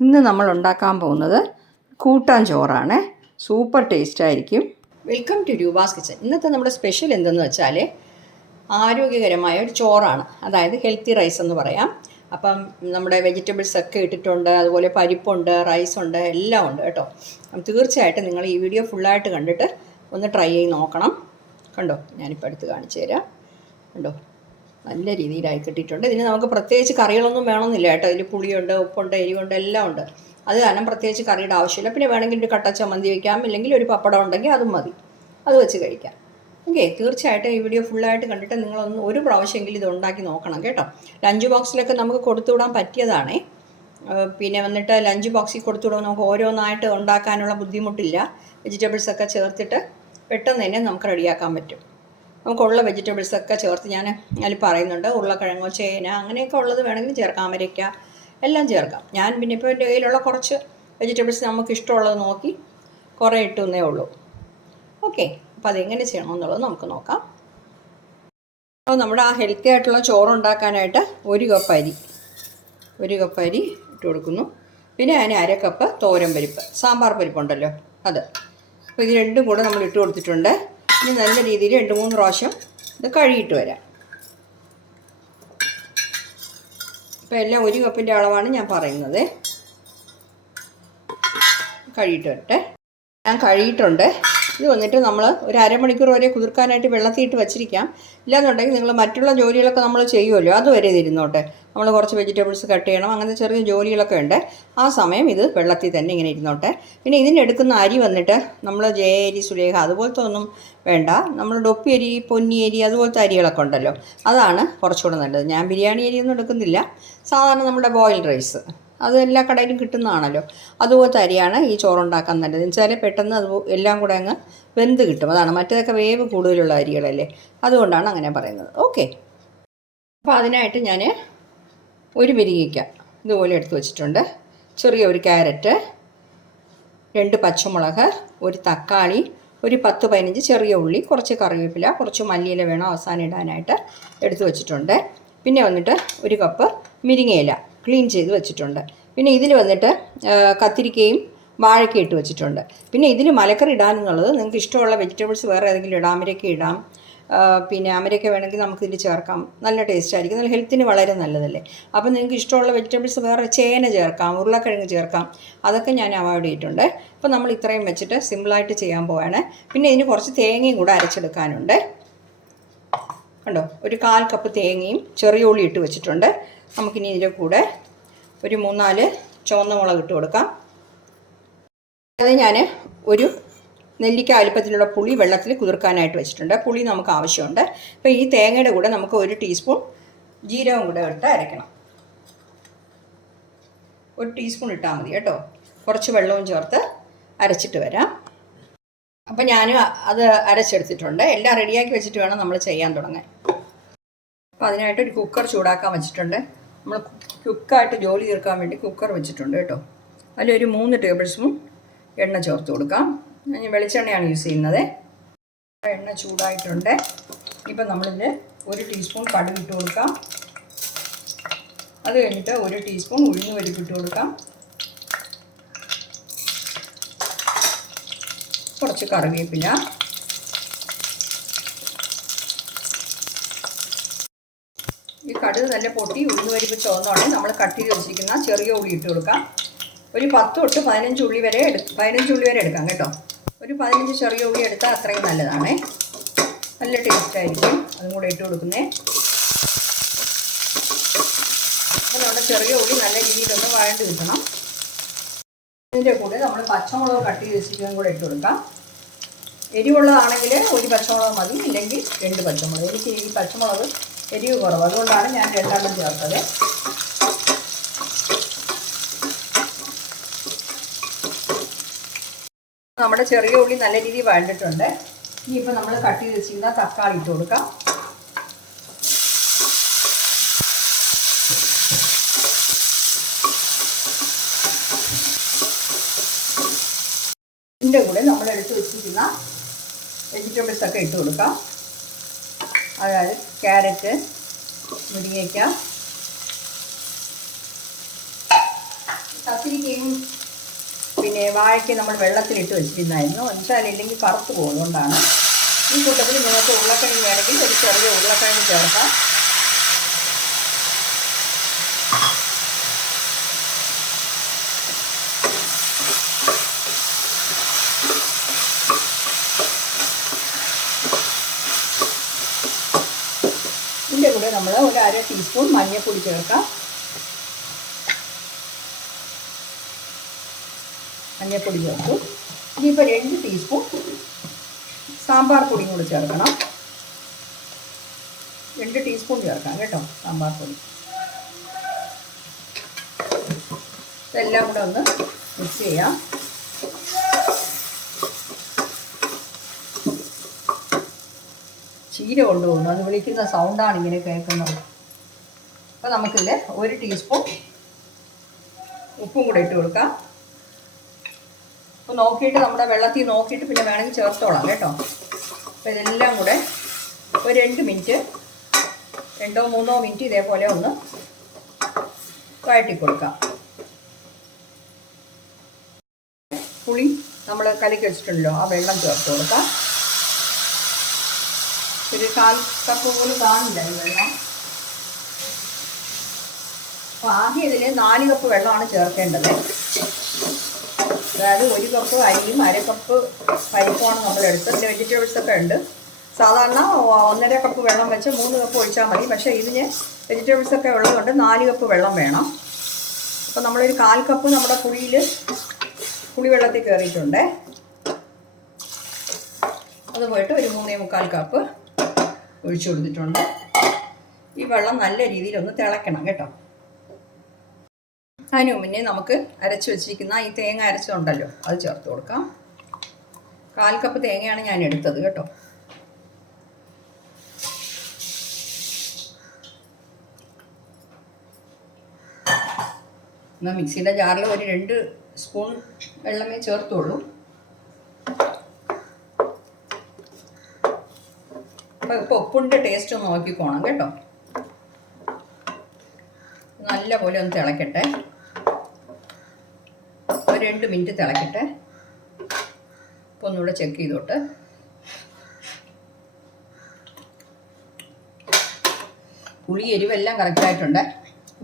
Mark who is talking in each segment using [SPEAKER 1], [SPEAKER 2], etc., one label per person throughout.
[SPEAKER 1] ഇന്ന് നമ്മൾ ഉണ്ടാക്കാൻ പോകുന്നത് കൂട്ടാൻ ചോറാണ്. സൂപ്പർ ടേസ്റ്റ് ആയിരിക്കും. Welcome to Rupa's kitchen. ഇന്നത്തെ നമ്മുടെ സ്പെഷ്യൽ എന്തെന്ന് വെച്ചാൽ ആരോഗ്യകരമായ ഒരു ചോറാണ്. അതായത് ഹെൽത്തി റൈസ് എന്ന് പറയാം. അപ്പം നമ്മുടെ വെജിറ്റബിൾസ് ഒക്കെ ഇട്ടിട്ടുണ്ട് അതുപോലെ പരിപ്പുണ്ട് റൈസ് ഉണ്ട് എല്ലാം ഉണ്ട് കേട്ടോ. തീർച്ചയായിട്ടും നിങ്ങൾ ഈ വീഡിയോ ഫുള്ളായിട്ട് കണ്ടിട്ട് ഒന്ന് ട്രൈ ചെയ്ത് നോക്കണം. കണ്ടോ? ഞാനിപ്പോൾ അടുത്ത് കാണിച്ചു തരാം. കണ്ടോ? നല്ല രീതിയിലായി കിട്ടിയിട്ടുണ്ട്. ഇതിന് നമുക്ക് പ്രത്യേകിച്ച് കറികളൊന്നും വേണമെന്നില്ല കേട്ടോ. ഇതിൽ പുളിയുണ്ട് ഉപ്പുണ്ട് എരിവുണ്ട് എല്ലാം ഉണ്ട്. അത് കാരണം പ്രത്യേകിച്ച് കറിയുടെ ആവശ്യമില്ല. പിന്നെ വേണമെങ്കിൽ ഒരു കട്ട ചമ്മന്തി വയ്ക്കാം ഇല്ലെങ്കിൽ ഒരു പപ്പടം ഉണ്ടെങ്കിൽ അതും മതി. അത് വെച്ച് കഴിക്കാം. ഓക്കെ തീർച്ചയായിട്ടും ഈ വീഡിയോ ഫുള്ളായിട്ട് കണ്ടിട്ട് നിങ്ങളൊന്ന് ഒരു പ്രാവശ്യമെങ്കിലും ഇത് ഉണ്ടാക്കി നോക്കണം കേട്ടോ. ലഞ്ച് ബോക്സിലൊക്കെ നമുക്ക് കൊടുത്തുവിടാൻ പറ്റിയതാണേ. പിന്നെ വന്നിട്ട് ലഞ്ച് ബോക്സിൽ കൊടുത്തുവിടാൻ നമുക്ക് ഓരോന്നായിട്ട് ഉണ്ടാക്കാനുള്ള ബുദ്ധിമുട്ടില്ല. വെജിറ്റബിൾസൊക്കെ ചേർത്തിട്ട് പെട്ടെന്ന് തന്നെ നമുക്ക് റെഡിയാക്കാൻ പറ്റും. നമുക്കുള്ള വെജിറ്റബിൾസൊക്കെ ചേർത്ത് ഞാൻ അതിൽ പറയുന്നുണ്ട്. ഉരുളക്കിഴങ്ങോ ചേന അങ്ങനെയൊക്കെ ഉള്ളത് വേണമെങ്കിൽ ചേർക്കാം. അമരയ്ക്ക എല്ലാം ചേർക്കാം. ഞാൻ പിന്നെ ഇപ്പോൾ എന്റെ കയ്യിലുള്ള കുറച്ച് വെജിറ്റബിൾസ് നമുക്ക് ഇഷ്ടമുള്ളത് നോക്കി കുറേ ഇട്ടുന്നേ ഉള്ളൂ. ഓക്കെ അപ്പോൾ അതെങ്ങനെ ചെയ്യണമെന്നുള്ളത് നമുക്ക് നോക്കാം. അപ്പോൾ നമ്മുടെ ആ ഹെൽത്തി ആയിട്ടുള്ള ചോറുണ്ടാക്കാനായിട്ട് ഒരു കപ്പ് അരി ഒരു കപ്പ് അരി ഇട്ട് കൊടുക്കുന്നു. പിന്നെ അതിന് അര കപ്പ് തോരൻ പരിപ്പ് സാമ്പാർ പരിപ്പുണ്ടല്ലോ അത്. അപ്പോൾ ഇത് രണ്ടും കൂടെ നമ്മൾ ഇട്ട് കൊടുത്തിട്ടുണ്ട്. ഇനി നല്ല രീതിയിൽ രണ്ട് മൂന്ന് പ്രാവശ്യം ഇത് കഴുകിയിട്ട് വരാം. ഇപ്പം എല്ലാം ഒരു കപ്പിന്റെ അളവാണ് ഞാൻ പറയുന്നത്. കഴുകിയിട്ട് വരട്ടെ. ഞാൻ കഴുകിയിട്ടുണ്ട്. ഇത് വന്നിട്ട് നമ്മൾ ഒരു അരമണിക്കൂർ വരെ കുതിർക്കാനായിട്ട് വെള്ളത്തിയിട്ട് വെച്ചിരിക്കാം. ഇല്ലാന്നുണ്ടെങ്കിൽ നിങ്ങൾ മറ്റുള്ള ജോലികളൊക്കെ നമ്മൾ ചെയ്യുമല്ലോ അതുവരെ ഇതിരുന്നോട്ടെ നമ്മൾ കുറച്ച് വെജിറ്റബിൾസ് കട്ട് ചെയ്യണം അങ്ങനത്തെ ചെറിയ ജോലികളൊക്കെ ഉണ്ട്. ആ സമയം ഇത് വെള്ളത്തിൽ തന്നെ ഇങ്ങനെ ഇരുന്നോട്ടെ. പിന്നെ ഇതിനെടുക്കുന്ന അരി വന്നിട്ട് നമ്മൾ ജയരി സുലേഖ അതുപോലത്തെ ഒന്നും വേണ്ട. നമ്മൾ ഡൊപ്പി അരി പൊന്നി അരി അതുപോലത്തെ അരികളൊക്കെ ഉണ്ടല്ലോ. അതാണ് കുറച്ചുകൂടെ നല്ലത്. ഞാൻ ബിരിയാണി അരിയൊന്നും എടുക്കുന്നില്ല. സാധാരണ നമ്മുടെ ബോയിൽഡ് റൈസ്. അത് എല്ലാ കടയിലും കിട്ടുന്നതാണല്ലോ. അതുപോലെ അരിയാണ് ഈ ചോറുണ്ടാക്കാൻ നല്ലത്. വെച്ചാൽ പെട്ടെന്ന് അത് എല്ലാം കൂടെ അങ്ങ് വെന്ത് കിട്ടും. അതാണ് മറ്റേതൊക്കെ വേവ് കൂടുതലുള്ള അരികളല്ലേ. അതുകൊണ്ടാണ് അങ്ങനെ പറയുന്നത്. ഓക്കെ. അപ്പോൾ അതിനായിട്ട് ഞാൻ ഒരു മുരിങ്ങയ്ക്ക ഇതുപോലെ എടുത്ത് വെച്ചിട്ടുണ്ട്. ചെറിയ ഒരു ക്യാരറ്റ് രണ്ട് പച്ചമുളക് ഒരു തക്കാളി ഒരു പത്ത് പതിനഞ്ച് ചെറിയ ഉള്ളി കുറച്ച് കറിവേപ്പില കുറച്ച് മല്ലിയില വേണം അവസാനം ഇടാനായിട്ട് എടുത്തു വച്ചിട്ടുണ്ട്. പിന്നെ വന്നിട്ട് ഒരു കപ്പ് മുരിങ്ങയില. ക്ലീൻ ചെയ്ത് വെച്ചിട്ടുണ്ട്. പിന്നെ ഇതിൽ വന്നിട്ട് കത്തിരിക്കയും വാഴയ്ക്ക ഇട്ട് വെച്ചിട്ടുണ്ട്. പിന്നെ ഇതിൽ മലക്കറി ഇടാനെന്നുള്ളത് നിങ്ങൾക്ക് ഇഷ്ടമുള്ള വെജിറ്റബിൾസ് വേറെ ഏതെങ്കിലും ഇടാം. അമരയ്ക്ക ഇടാം. പിന്നെ അമരയ്ക്ക വേണമെങ്കിൽ നമുക്ക് ഇതിൽ ചേർക്കാം. നല്ല ടേസ്റ്റ് ആയിരിക്കും. നല്ല ഹെൽത്തിന് വളരെ നല്ലതല്ലേ. അപ്പം നിങ്ങൾക്ക് ഇഷ്ടമുള്ള വെജിറ്റബിൾസ് വേറെ ചേന ചേർക്കാം ഉരുളക്കിഴങ്ങ് ചേർക്കാം. അതൊക്കെ ഞാൻ അവോയ്ഡ് ചെയ്തിട്ടുണ്ട്. അപ്പോൾ നമ്മൾ ഇത്രയും വെച്ചിട്ട് സിമ്പിളായിട്ട് ചെയ്യാൻ പോവാണ്. പിന്നെ ഇതിന് കുറച്ച് തേങ്ങയും കൂടെ അരച്ചെടുക്കാനുണ്ട്. കണ്ടോ? ഒരു കാൽ കപ്പ് തേങ്ങയും ചെറിയ ഉള്ളി ഇട്ട് വെച്ചിട്ടുണ്ട്. നമുക്കിനി ഇതിന്റെ കൂടെ ഒരു മൂന്നാൽ ചുവന്ന മുളക് ഇട്ട് കൊടുക്കാം. അത് ഞാൻ ഒരു നെല്ലിക്ക അലുപ്പത്തിലുള്ള പുളി വെള്ളത്തിൽ കുതിർക്കാനായിട്ട് വെച്ചിട്ടുണ്ട്. പുളി നമുക്ക് ആവശ്യമുണ്ട്. അപ്പോൾ ഈ തേങ്ങയുടെ കൂടെ നമുക്ക് ഒരു ടീസ്പൂൺ ജീരകം കൂടെ ഇട്ട് അരയ്ക്കണം. ഒരു ടീസ്പൂൺ ഇട്ടാൽ മതി കേട്ടോ. കുറച്ച് വെള്ളവും ചേർത്ത് അരച്ചിട്ട് വരാം. അപ്പം ഞാൻ അത് അരച്ചെടുത്തിട്ടുണ്ട്. എല്ലാം റെഡിയാക്കി വെച്ചിട്ട് വേണം നമ്മൾ ചെയ്യാൻ തുടങ്ങാൻ. അപ്പോൾ അതിനായിട്ട് ഒരു കുക്കർ ചൂടാക്കാൻ വെച്ചിട്ടുണ്ട്. നമ്മൾ ക്യുക്കായിട്ട് ജോലി തീർക്കാൻ വേണ്ടി കുക്കർ വെച്ചിട്ടുണ്ട് കേട്ടോ. അതിലൊരു മൂന്ന് ടേബിൾ സ്പൂൺ എണ്ണ ചേർത്ത് കൊടുക്കാം. ഞാൻ വെളിച്ചെണ്ണയാണ് യൂസ് ചെയ്യുന്നത്. എണ്ണ ചൂടായിട്ടുണ്ട്. ഇപ്പം നമ്മളിതിൽ ഒരു ടീസ്പൂൺ കടുക് ഇട്ട് കൊടുക്കാം. അത് കഴിഞ്ഞിട്ട് ഒരു ടീസ്പൂൺ ഉഴുന്ന് പരിപ്പ് ഇട്ട് കൊടുക്കാം. കുറച്ച് കറിവേപ്പില. കടുക് നല്ല പൊട്ടി ഉഴുന്ന് പരിപ്പ് ചുവന്നോടെ നമ്മൾ കട്ട് ചെയ്ത് വെച്ചിരിക്കുന്ന ചെറിയ ഉള്ളി ഇട്ട് കൊടുക്കാം. ഒരു പത്ത് തൊട്ട് പതിനഞ്ച് ഉള്ളി വരെ എടു പതിനഞ്ച് ഉള്ളി വരെ എടുക്കാം കേട്ടോ. ഒരു പതിനഞ്ച് ചെറിയ ഉള്ളി എടുത്താൽ അത്രയും നല്ലതാണ്. നല്ല ടേസ്റ്റ് ആയിരിക്കും അതും കൂടെ ഇട്ട് കൊടുക്കുന്നേ. അപ്പോൾ നമ്മുടെ ചെറിയ ഉള്ളി നല്ല രീതിയിലൊന്ന് വഴണ്ട് കിട്ടണം. ഇതിന്റെ കൂടെ നമ്മൾ പച്ചമുളക് കട്ട് ചെയ്ത് വെച്ചിരിക്കുന്നതും കൂടെ ഇട്ട് കൊടുക്കാം. എരിവുള്ളതാണെങ്കിൽ ഒരു പച്ചമുളക് മതി ഇല്ലെങ്കിൽ രണ്ട് പച്ചമുളക്. എനിക്ക് ഈ പച്ചമുളക് എരിവ് കുറവ്. അതുകൊണ്ടാണ് ഞാൻ രണ്ടെണ്ണം ചേർത്തത്. നമ്മുടെ ചെറിയ ഉള്ളി നല്ല രീതിയിൽ വഴണ്ടിട്ടുണ്ട്. ഇനിയിപ്പോൾ നമ്മൾ കട്ട് ചെയ്ത് വെച്ചിരുന്ന തക്കാളി ഇട്ട് കൊടുക്കാം. ഇതിന്റെ കൂടെ നമ്മൾ എടുത്ത് വെച്ചിരിക്കുന്ന വെജിറ്റബിൾസ് ഒക്കെ ഇട്ട് കൊടുക്കാം. അതായത് ക്യാരറ്റ് മുരിങ്ങയ്ക്ക. കത്തിരിക്കയും പിന്നെ വാഴയ്ക്ക് നമ്മൾ വെള്ളത്തിലിട്ട് വെച്ചിരുന്നായിരുന്നു. വെച്ചാൽ ഇല്ലെങ്കിൽ കറുത്ത് പോകുന്നതുകൊണ്ടാണ്. ഈ കൂട്ടത്തിൽ നിങ്ങൾക്ക് ഉരുളക്കിഴങ്ങ് വേണമെങ്കിൽ ഒരു ചെറിയ ഉരുളക്കിഴങ്ങ് ചേർക്കാം ഇതിന്റെ കൂടെ നമ്മൾ ഒരു അര ടീസ്പൂൺ മഞ്ഞൾപ്പൊടി ചേർക്കാം. മഞ്ഞൾപ്പൊടി ചേർത്തു. ഇനിയിപ്പോൾ രണ്ട് ടീസ്പൂൺ സാമ്പാർ പൊടിയും കൂടി ചേർക്കണം. രണ്ട് ടീസ്പൂൺ ചേർക്കാം കേട്ടോ സാമ്പാർ പൊടി. ഇതെല്ലാം കൂടെ ഒന്ന് മിക്സ് ചെയ്യാം. ചീര കൊണ്ടുപോകുന്നു അത് വിളിക്കുന്ന സൗണ്ടാണ് ഇങ്ങനെ കേൾക്കുന്നത്. അപ്പോൾ നമുക്കിതിൽ ഒരു ടീസ്പൂൺ ഉപ്പും കൂടെ ഇട്ട് കൊടുക്കാം. അപ്പോൾ നോക്കിയിട്ട് നമ്മുടെ വെള്ളത്തിൽ നോക്കിയിട്ട് പിന്നെ വേണമെങ്കിൽ ചേർത്തോളാം കേട്ടോ. അപ്പോൾ ഇതെല്ലാം കൂടെ ഒരു രണ്ട് മിനിറ്റ് രണ്ടോ മൂന്നോ മിനിറ്റ് ഇതേപോലെ ഒന്ന് വഴറ്റി കൊടുക്കാം. പുളി നമ്മൾ കലക്കി വെച്ചിട്ടുണ്ടല്ലോ ആ വെള്ളം ചേർത്ത് കൊടുക്കാം. ഒരു കാൽ കപ്പ് പോലും കാണില്ല ഈ വെള്ളം. അപ്പോൾ ആദ്യം ഇതിൽ നാല് കപ്പ് വെള്ളമാണ് ചേർക്കേണ്ടത്. അതായത് ഒരു കപ്പ് അരിയും അര കപ്പ് പരിപ്പുമാണ് നമ്മൾ എടുത്തത് പിന്നെ വെജിറ്റബിൾസ് ഒക്കെ ഉണ്ട്. സാധാരണ ഒന്നര കപ്പ് വെള്ളം വെച്ച് മൂന്ന് കപ്പ് ഒഴിച്ചാൽ മതി. പക്ഷേ ഇതിന് വെജിറ്റബിൾസ് ഒക്കെ ഉള്ളതുകൊണ്ട് നാല് കപ്പ് വെള്ളം വേണം. അപ്പോൾ നമ്മളൊരു കാൽ കപ്പ് നമ്മുടെ പുളിയിൽ പുളിവെള്ളത്തിൽ കയറിയിട്ടുണ്ട് അത് പോയിട്ട് ഒരു മൂന്നേ മുക്കാൽ കപ്പ് ഒഴിച്ചു കൊടുത്തിട്ടുണ്ട്. ഈ വെള്ളം നല്ല രീതിയിൽ ഒന്ന് തിളയ്ക്കണം കേട്ടോ. അതിന് മുന്നേ നമുക്ക് അരച്ച് വെച്ചിരിക്കുന്ന ഈ തേങ്ങ അരച്ചതുണ്ടല്ലോ അത് ചേർത്ത് കൊടുക്കാം. കാൽ കപ്പ് തേങ്ങയാണ് ഞാൻ എടുത്തത് കേട്ടോ. എന്നാൽ മിക്സിയുടെ ജാറിൽ ഒരു രണ്ട് സ്പൂൺ വെള്ളമേ ചേർത്തുള്ളൂ. അപ്പോൾ ഉപ്പിന്റെ ടേസ്റ്റ് ഒന്ന് നോക്കിക്കോണം കേട്ടോ. നല്ല പോലെ ഒന്ന് തിളക്കട്ടെ. ഒരു രണ്ട് മിനിറ്റ് തിളക്കട്ടെ. അപ്പോൾ ഒന്നുകൂടെ ചെക്ക് ചെയ്തോട്ട്. പുളി എരിവെല്ലാം കറക്റ്റായിട്ടുണ്ട്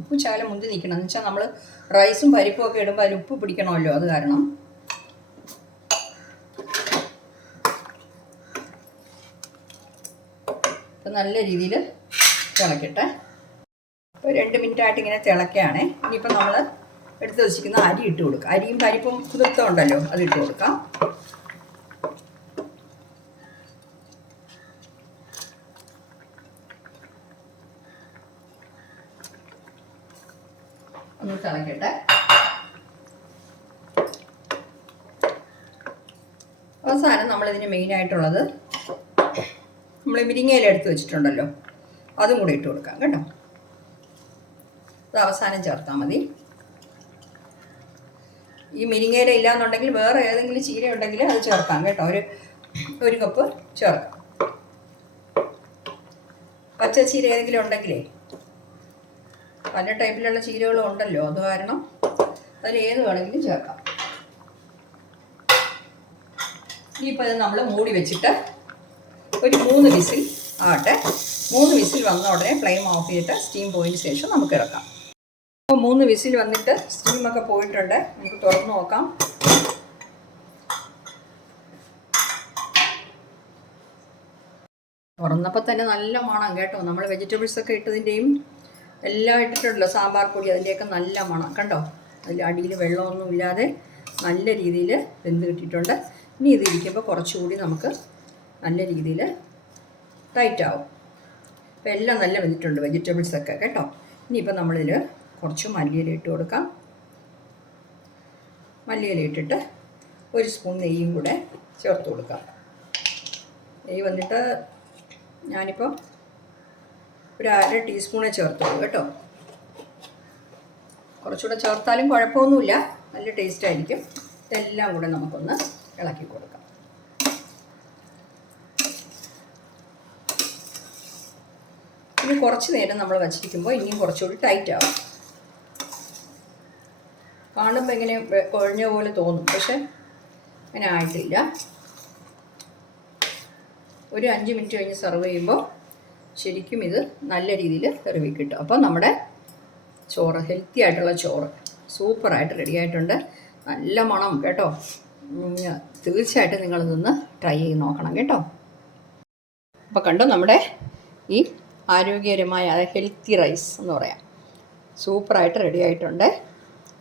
[SPEAKER 1] ഉപ്പ് ശാലം മുന്തി നിൽക്കണം. എന്ന് വെച്ചാൽ നമ്മൾ റൈസും പരിപ്പും ഒക്കെ ഇടുമ്പോൾ അതിൽ ഉപ്പ് പിടിക്കണമല്ലോ അത് കാരണം. നല്ല രീതിയിൽ തിളക്കട്ടെ. അപ്പോൾ രണ്ട് മിനിറ്റ് ആയിട്ട് ഇങ്ങനെ തിളക്കുകയാണേ ഇനിയിപ്പോൾ നമ്മൾ എടുത്ത് വെച്ചിരിക്കുന്ന അരി ഇട്ട് കൊടുക്കുക അരിയും പരിപ്പും കുതിർത്തം അത് ഇട്ട് കൊടുക്കാം. ഒന്ന് തിളക്കട്ടെ. അവസാനം നമ്മളിതിന് മെയിനായിട്ടുള്ളത് നമ്മൾ മിരിങ്ങയിൽ എടുത്ത് വെച്ചിട്ടുണ്ടല്ലോ. അതും കൂടി ഇട്ട് കൊടുക്കാം കേട്ടോ. അത് അവസാനം ചേർത്താൽ മതി. ഈ മിരിങ്ങയില ഇല്ലാന്നുണ്ടെങ്കിൽ വേറെ ഏതെങ്കിലും ചീര ഉണ്ടെങ്കിൽ അത് ചേർക്കാം കേട്ടോ. ഒരു ഒരു കപ്പ് ചേർക്കാം. പച്ച ചീര ഏതെങ്കിലും ഉണ്ടെങ്കിലേ. പല ടൈപ്പിലുള്ള ചീരകളും ഉണ്ടല്ലോ. അത് കാരണം അതിൽ ഏത് വേണമെങ്കിലും ചേർക്കാം. ഇനിയിപ്പോൾ ഇത് നമ്മൾ മൂടി വെച്ചിട്ട് ഒരു മൂന്ന് വിസിൽ ആട്ടെ മൂന്ന് വിസിൽ വന്ന ഉടനെ ഫ്ലെയിം ഓഫ് ചെയ്തിട്ട് സ്റ്റീം പോയതിന് ശേഷം നമുക്ക് ഇറക്കാം. അപ്പോൾ മൂന്ന് വിസിൽ വന്നിട്ട് സ്റ്റീമൊക്കെ പോയിട്ടുണ്ട്. നമുക്ക് തുറന്ന് നോക്കാം. തുറന്നപ്പോൾ തന്നെ നല്ല മണം കേട്ടോ. നമ്മൾ വെജിറ്റബിൾസ് ഒക്കെ ഇട്ടതിന്റെയും എല്ലാം ഇട്ടിട്ടുണ്ടല്ലോ. സാമ്പാർ പൊടി അതിന്റെയൊക്കെ നല്ല മണം. കണ്ടോ? അതിൽ അടിയിൽ വെള്ളമൊന്നും ഇല്ലാതെ നല്ല രീതിയിൽ വെന്ത് കിട്ടിയിട്ടുണ്ട്. ഇനി ഇതിരിക്കുമ്പോൾ കുറച്ചുകൂടി നമുക്ക് നല്ല രീതിയിൽ ടൈറ്റ് ആവും. അപ്പോൾ എല്ലാം നല്ല വെന്തിട്ടുണ്ട് വെജിറ്റബിൾസൊക്കെ കേട്ടോ? ഇനിയിപ്പോൾ നമ്മളിതിൽ കുറച്ച് മല്ലിയില ഇട്ട് കൊടുക്കാം. മല്ലിയില ഇട്ടിട്ട് ഒരു സ്പൂൺ നെയ്യും കൂടെ ചേർത്ത് കൊടുക്കാം. നെയ്യ് വന്നിട്ട് ഞാനിപ്പോൾ ഒരു അര ടീസ്പൂണേ ചേർത്തുള്ളൂ കേട്ടോ? കുറച്ചുകൂടെ ചേർത്താലും കുഴപ്പമൊന്നുമില്ല. നല്ല ടേസ്റ്റ് ആയിരിക്കും. ഇതെല്ലാം കൂടെ നമുക്കൊന്ന് ഇളക്കി കൊടുക്കാം. ഇനി കുറച്ച് നേരം നമ്മൾ വച്ചിരിക്കുമ്പോൾ ഇനിയും കുറച്ചുകൂടി ടൈറ്റ് ആവും. കാണുമ്പോൾ ഇങ്ങനെ കുഴഞ്ഞ പോലെ തോന്നും. പക്ഷെ അങ്ങനെ ആയിട്ടില്ല. ഒരു അഞ്ച് മിനിറ്റ് കഴിഞ്ഞ് സെർവ് ചെയ്യുമ്പോൾ ശരിക്കും ഇത് നല്ല രീതിയിൽ സെർവ് കിട്ടും. അപ്പോൾ നമ്മുടെ ചോറ് ഹെൽത്തി ആയിട്ടുള്ള ചോറ് സൂപ്പറായിട്ട് റെഡി ആയിട്ടുണ്ട്. നല്ല മണം കേട്ടോ. തീർച്ചയായിട്ടും നിങ്ങളിതൊന്ന് ട്രൈ ചെയ്ത് നോക്കണം കേട്ടോ. അപ്പോൾ കണ്ടോ നമ്മുടെ ഈ ആരോഗ്യകരമായ ഹെൽത്തി റൈസ് എന്ന് പറയാം. സൂപ്പറായിട്ട് റെഡി ആയിട്ടുണ്ട്.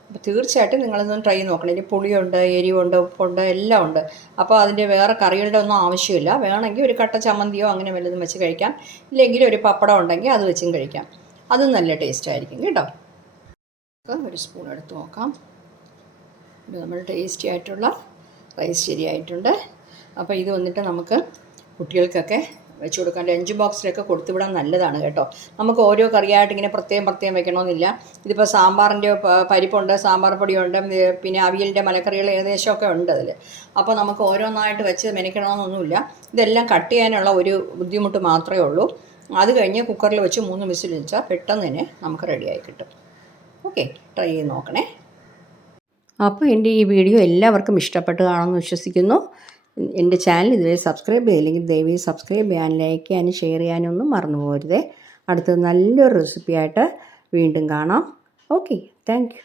[SPEAKER 1] അപ്പോൾ തീർച്ചയായിട്ടും നിങ്ങളൊന്ന് ട്രൈ നോക്കണം. ഇനി പുളിയുണ്ട് എരിവുണ്ട് ഉപ്പുണ്ട് എല്ലാം ഉണ്ട്. അപ്പോൾ അതിന്റെ വേറെ കറികളുടെ ഒന്നും ആവശ്യമില്ല. വേണമെങ്കിൽ ഒരു കട്ട ചമ്മന്തിയോ അങ്ങനെ വല്ലതും വെച്ച് കഴിക്കാം. ഇല്ലെങ്കിൽ ഒരു പപ്പടം ഉണ്ടെങ്കിൽ അത് വെച്ചും കഴിക്കാം. അതും നല്ല ടേസ്റ്റ് ആയിരിക്കും കേട്ടോ. ഒരു സ്പൂൺ എടുത്ത് നോക്കാം. ഇത് നമ്മൾ ടേസ്റ്റി ആയിട്ടുള്ള റൈസ് ശരിയായിട്ടുണ്ട്. അപ്പോൾ ഇത് വന്നിട്ട് നമുക്ക് കുട്ടികൾക്കൊക്കെ വെച്ച് കൊടുക്കാം ലഞ്ച് ബോക്സിലൊക്കെ കൊടുത്തുവിടാൻ നല്ലതാണ് കേട്ടോ. നമുക്ക് ഓരോ കറിയായിട്ട് ഇങ്ങനെ പ്രത്യേകം പ്രത്യേകം വെക്കണമെന്നില്ല. ഇതിപ്പോൾ സാമ്പാറിന്റെ പരിപ്പുണ്ട് സാമ്പാർ പൊടിയുണ്ട് പിന്നെ അവിയലിന്റെ മലക്കറികൾ ഏകദേശമൊക്കെ ഉണ്ട് അതിൽ അപ്പോൾ നമുക്ക് ഓരോന്നായിട്ട് വെച്ച് മെനക്കണമെന്നൊന്നുമില്ല ഇതെല്ലാം കട്ട് ചെയ്യാനുള്ള ഒരു ബുദ്ധിമുട്ട് മാത്രമേ ഉള്ളൂ. അത് കഴിഞ്ഞ് കുക്കറിൽ വെച്ച് മൂന്ന് വിസിൽ വെച്ചാൽ പെട്ടെന്ന് തന്നെ നമുക്ക് റെഡിയായി കിട്ടും. ഓക്കെ ട്രൈ ചെയ്ത് നോക്കണേ. അപ്പോൾ എന്റെ ഈ വീഡിയോ എല്ലാവർക്കും ഇഷ്ടപ്പെട്ട് കാണുമെന്ന് വിശ്വസിക്കുന്നു. എന്റെ ചാനൽ ഇതുവരെ സബ്സ്ക്രൈബ് ചെയ്തില്ലെങ്കിൽ ദയവായി സബ്സ്ക്രൈബ് ചെയ്യാൻ ലൈക്ക് ചെയ്യാനും ഷെയർ ചെയ്യാനും ഒന്നും മറന്നു പോകരുതേ. അടുത്തത് നല്ലൊരു റെസിപ്പിയായിട്ട് വീണ്ടും കാണാം. Okay thank